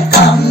come.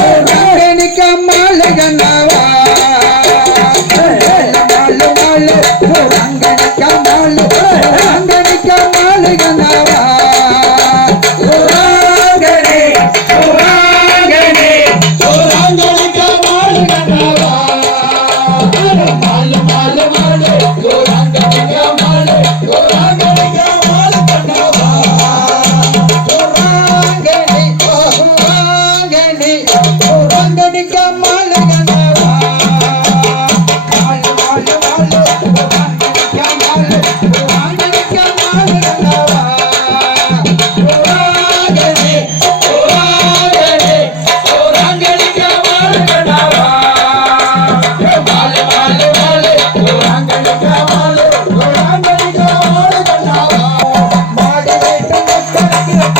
ஓ